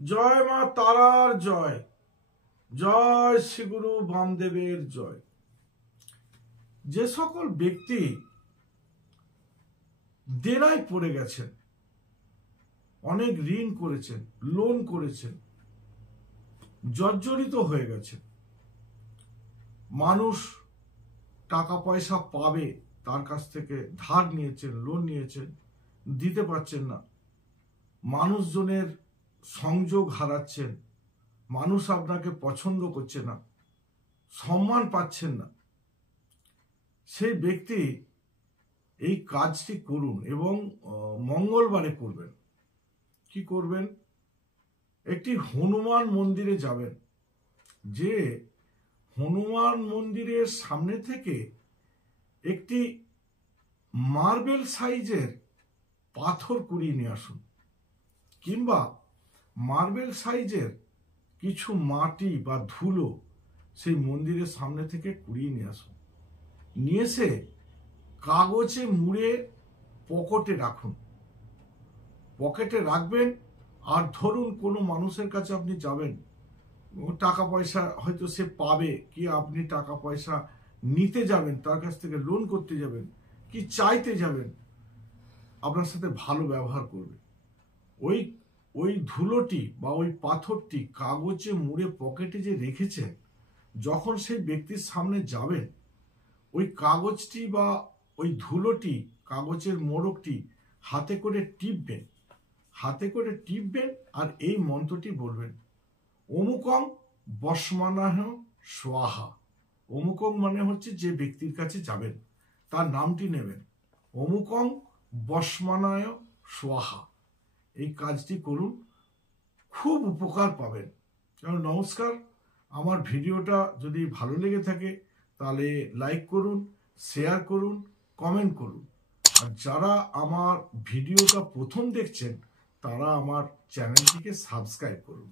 জয় মা তারার জয়, জয় শ্রী গুরু বামদেবের জয়। যে সকল ব্যক্তি দেনায় পড়ে গেছেন, অনেক ঋণ করেছেন, লোন করেছেন, জর্জরিত হয়ে গেছেন, মানুষ টাকা পয়সা পাবে তার কাছ থেকে ধার নিয়েছেন, লোন নিয়েছেন, দিতে পারছেন না, মানুষজনের সংযোগ হারাচ্ছেন, মানুষ আপনাকে পছন্দ করছে না, সম্মান পাচ্ছেন না, সেই ব্যক্তি এই কাজটি করুন এবং মঙ্গলবারে করবেন। কি করবেন? একটি হনুমান মন্দিরে যাবেন, যে হনুমান মন্দিরের সামনে থেকে একটি মার্বেল সাইজের পাথর কুড়িয়ে নিয়ে আসুন, কিংবা মার্বেল সাইজের কিছু মাটি বা ধুলো সেই মন্দিরের সামনে থেকে কুড়িয়ে নিয়ে আসুন। নিয়ে এসে কাগজে মুড়ে পকেটে রাখুন, পকেটে রাখবেন। আর ধরুন কোনো মানুষের কাছে আপনি যাবেন, টাকা পয়সা হয়তো সে পাবে, কি আপনি টাকা পয়সা নিতে যাবেন, তার কাছ থেকে লোন করতে যাবেন, কি চাইতে যাবেন, আপনার সাথে ভালো ব্যবহার করবে। ওই ধুলোটি বা ওই পাথরটি কাগজে মুড়ে পকেটে যে রেখেছেন, যখন সেই ব্যক্তির সামনে যাবেন, ওই কাগজটি বা ওই ধুলোটি, কাগজের মোড়কটি হাতে করে টিপবেন, আর এই মন্ত্রটি বলবেন, অমুকং বসমানাহ স্বাহা। অমুকং মানে হচ্ছে যে ব্যক্তির কাছে যাবেন তার নামটি নেবেন, অমুকং বসমানায় স্বাহা। এই কাজটি করুন, খুব উপকার পাবেন। নমস্কার, আমার ভিডিওটা যদি ভালো লেগে থাকে তাহলে লাইক করুন, শেয়ার করুন, কমেন্ট করুন। আর যারা আমার ভিডিওটা প্রথম দেখছেন তারা আমার চ্যানেলটিকে সাবস্ক্রাইব করুন।